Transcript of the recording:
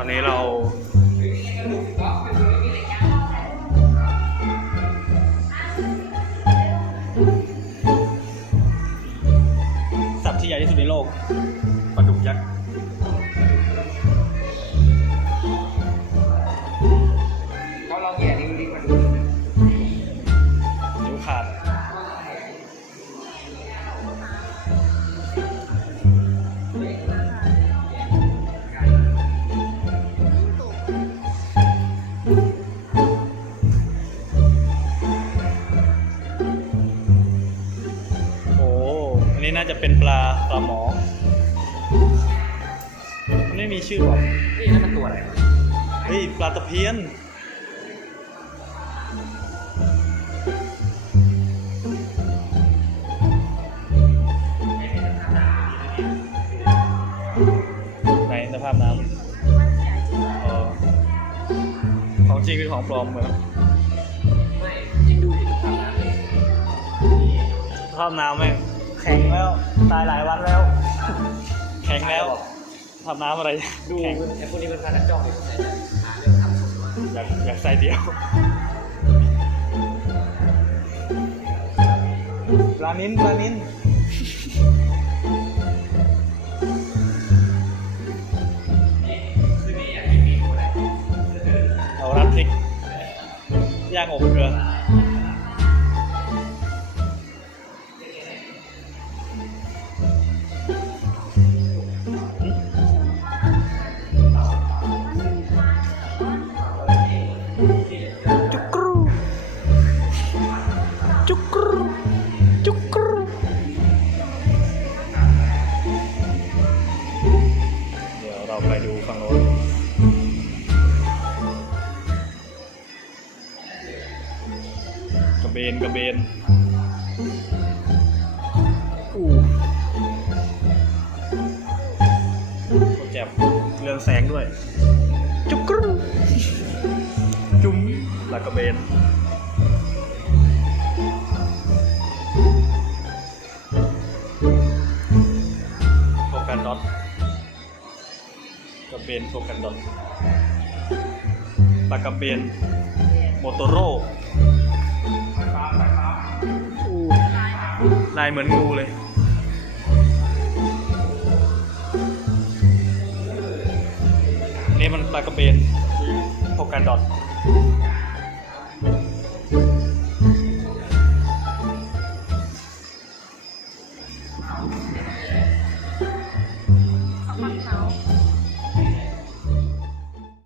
อนนี้เราสัตว์ที่ใหญ่ที่สุดในโลก นนี้น่าจะเป็นปลาปลาหมอมันไม่มีชื่อหรอกนี่นั่นมันตัวอะไรวะเฮ้ยปลาตะเพียนในสภาพน้ำเออของจริงเป็นของปลอมเหมือนไม่จริงดูดิทำนะสภาพน้ำแม่ง แข็งแล้ว ตายหลายวันแล้ว แข็งแล้วทำน้ำอะไรดูแข็งไอ้พวกนี้มันพานักจ้องที่สนใจจะหาเรื่องทำสมว่าอยากอยากใส่เดียวปลานินปลานินคือนี่อยากกินมีอะไรเอารัดพริกย่างอบเกลือ จุกรูจุกรูจุกรูเดี๋ยวเราไปดูฝั่งโน้นกระเบนกระเบนอู้ก็แจ็บเรืองแสงด้วย ลากระเบนโฟกัสดอทกระเบนโฟกัสดอทปลากระเบนโมโตโร่ลายเหมือนงูเลยนี่มันปลากระเบนโฟกัสดอท